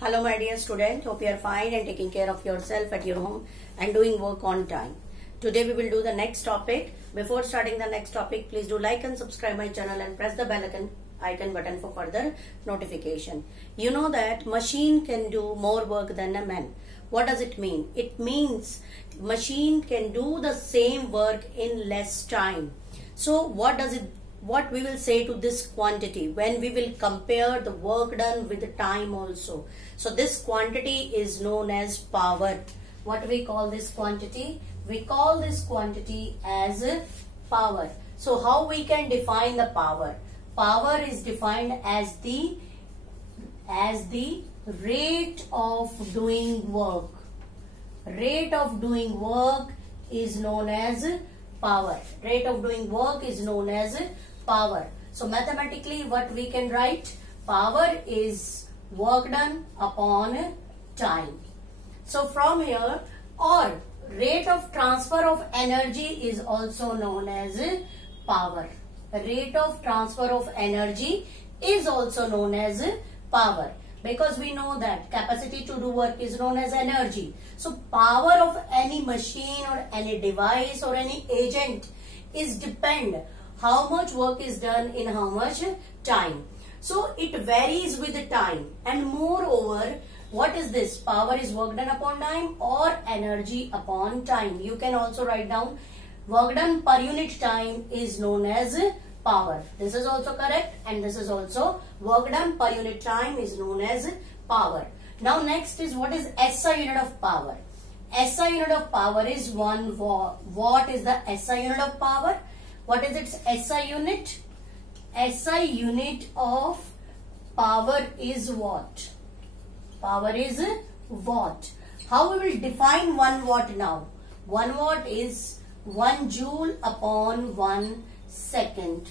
Hello my dear student, hope you are fine and taking care of yourself at your home and doing work on time. Today we will do the next topic. Before starting the next topic, please do like and subscribe my channel and press the bell icon button for further notification. You know that machine can do more work than a man. What does it mean? It means machine can do the same work in less time. So what we will say to this quantity when we will compare the work done with the time also. So this quantity is known as power. What do we call this quantity? We call this quantity as power. So how we can define the power? Power is defined as the rate of doing work. Rate of doing work is known as power. Rate of doing work is known as power. So mathematically what we can write? Power is work done upon time. So from here, or rate of transfer of energy is also known as power. Rate of transfer of energy is also known as power, because we know that capacity to do work is known as energy. So power of any machine or any device or any agent is depend how much work is done in how much time. So it varies with the time, and moreover, what is this? Power is work done upon time or energy upon time. You can also write down work done per unit time is known as power. This is also correct, and this is also work done per unit time is known as power. Now next is, what is SI unit of power? SI unit of power is 1 watt. What is the SI unit of power? What is its SI unit? SI unit of power is watt. Power is watt. How we will define 1 watt now? 1 watt is 1 joule upon 1 second.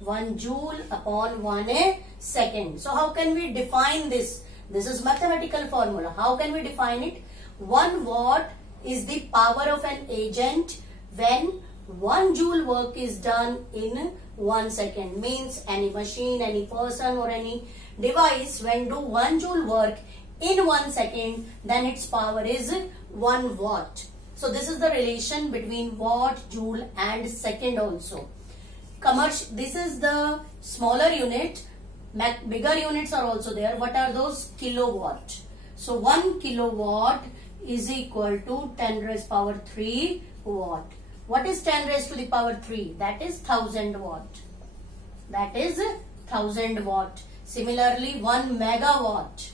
1 joule upon 1 second. So how can we define this? This is mathematical formula. How can we define it? 1 watt is the power of an agent when 1 joule work is done in 1 second. Means any machine, any person or any device when do 1 joule work in 1 second, then its power is 1 watt. So this is the relation between watt, joule and second also. This is the smaller unit. Bigger units are also there. What are those? Kilowatt. So 1 kilowatt is equal to 10 raised power 3 watt. What is 10 raised to the power 3? That is 1000 watt. That is 1000 watt. Similarly, 1 megawatt.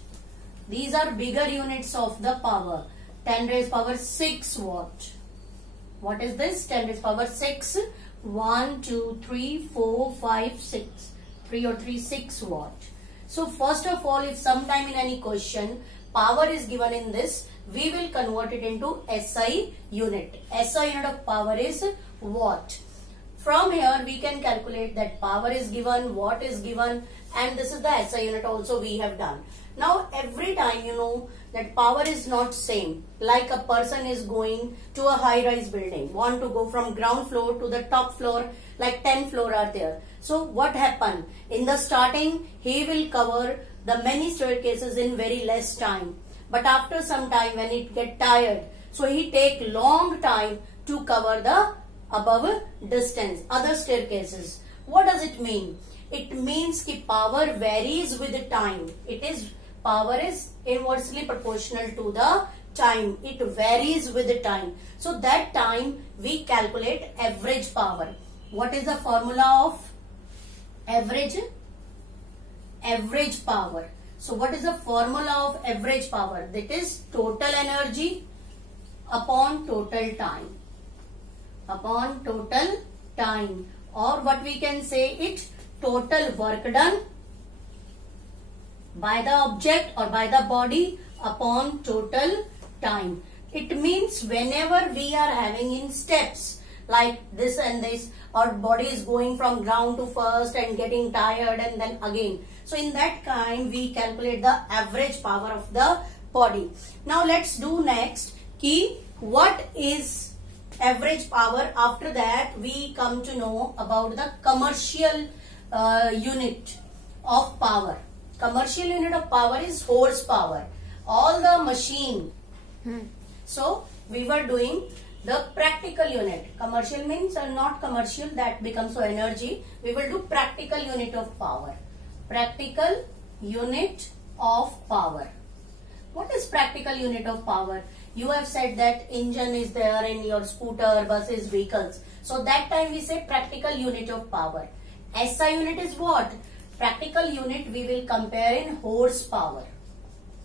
These are bigger units of the power. 10 raised power 6 watt. What is this? 10 raised power 6. 1, 2, 3, 4, 5, 6. 3 or 3, 6 watt. So first of all, if sometime in any question power is given in this, we will convert it into SI unit. SI unit of power is watt. From here we can calculate that power is given, watt is given, and this is the SI unit also we have done. Now every time you know that power is not same. Like a person is going to a high-rise building, want to go from ground floor to the top floor, like 10 floors are there. So what happened? In the starting, he will cover the many staircases in very less time. But after some time when it get tired, so he take long time to cover the above distance, other staircases. What does it mean? It means that power varies with the time. Power is inversely proportional to the time. It varies with the time. So that time we calculate average power. What is the formula of average? Average power. So what is the formula of average power? That is total energy upon total time. Upon total time. Or what we can say it, total work done by the object or by the body upon total time. It means whenever we are having in steps like this and this, our body is going from ground to first and getting tired and then again. So in that kind we calculate the average power of the body. Now let's do next key what is average power. After that we come to know about the commercial unit of power. Commercial unit of power is horsepower. All the machine. So we were doing the practical unit. Commercial means not commercial, that becomes so energy. We will do practical unit of power. Practical unit of power. What is practical unit of power? You have said that engine is there in your scooter, buses, vehicles. So that time we say practical unit of power. SI unit is what? Practical unit we will compare in horsepower.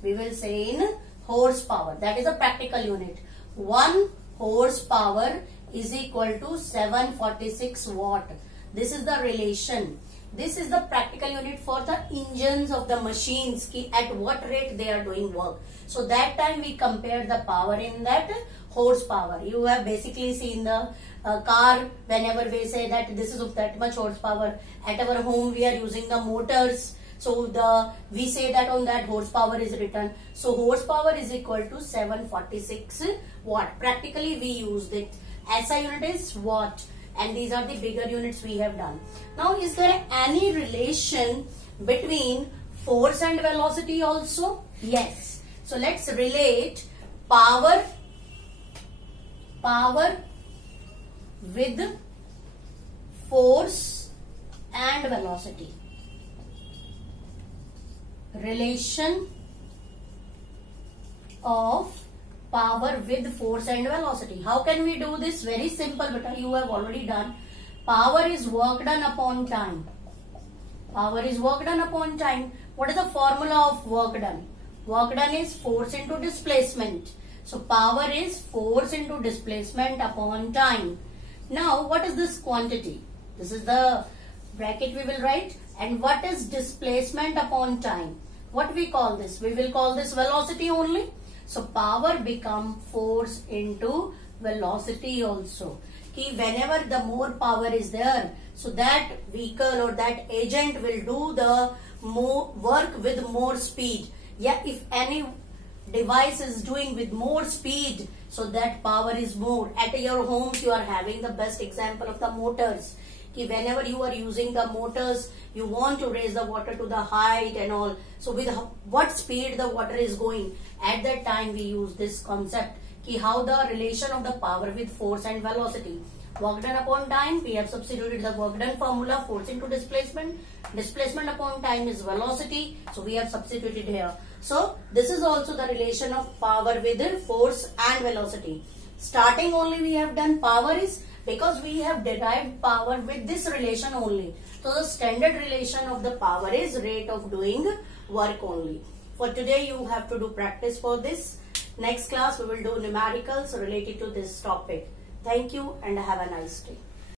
We will say in horsepower. That is a practical unit. 1 horsepower is equal to 746 watt. This is the relation. This is the practical unit for the engines of the machines, at what rate they are doing work. So that time we compare the power in that horsepower. You have basically seen the car, whenever we say that this is of that much horsepower. At our home we are using the motors. So we say that on that horsepower is written. So horsepower is equal to 746 watt. Practically we used it. SI unit is watt. And these are the bigger units we have done. Now, is there any relation between force and velocity also? Yes. So let's relate power with force and velocity. Relation of power with force and velocity. How can we do this? Very simple, but you have already done. Power is work done upon time. Power is work done upon time. What is the formula of work done? Work done is force into displacement. So power is force into displacement upon time. Now what is this quantity? This is the bracket we will write. And what is displacement upon time? What we call this? We will call this velocity only. So power become force into velocity also. Whenever the more power is there, so that vehicle or that agent will do the more work with more speed. Yeah, if any device is doing with more speed, so that power is more. At your homes you are having the best example of the motors. Whenever you are using the motors, you want to raise the water to the height and all. So with what speed the water is going, at that time we use this concept. How the relation of the power with force and velocity. Work done upon time, we have substituted the work done formula, force into displacement. Displacement upon time is velocity. So we have substituted here. So this is also the relation of power with force and velocity. Starting only we have done power is because we have derived power with this relation only. So the standard relation of the power is rate of doing work only. For today you have to do practice for this. Next class we will do numericals related to this topic. Thank you and have a nice day.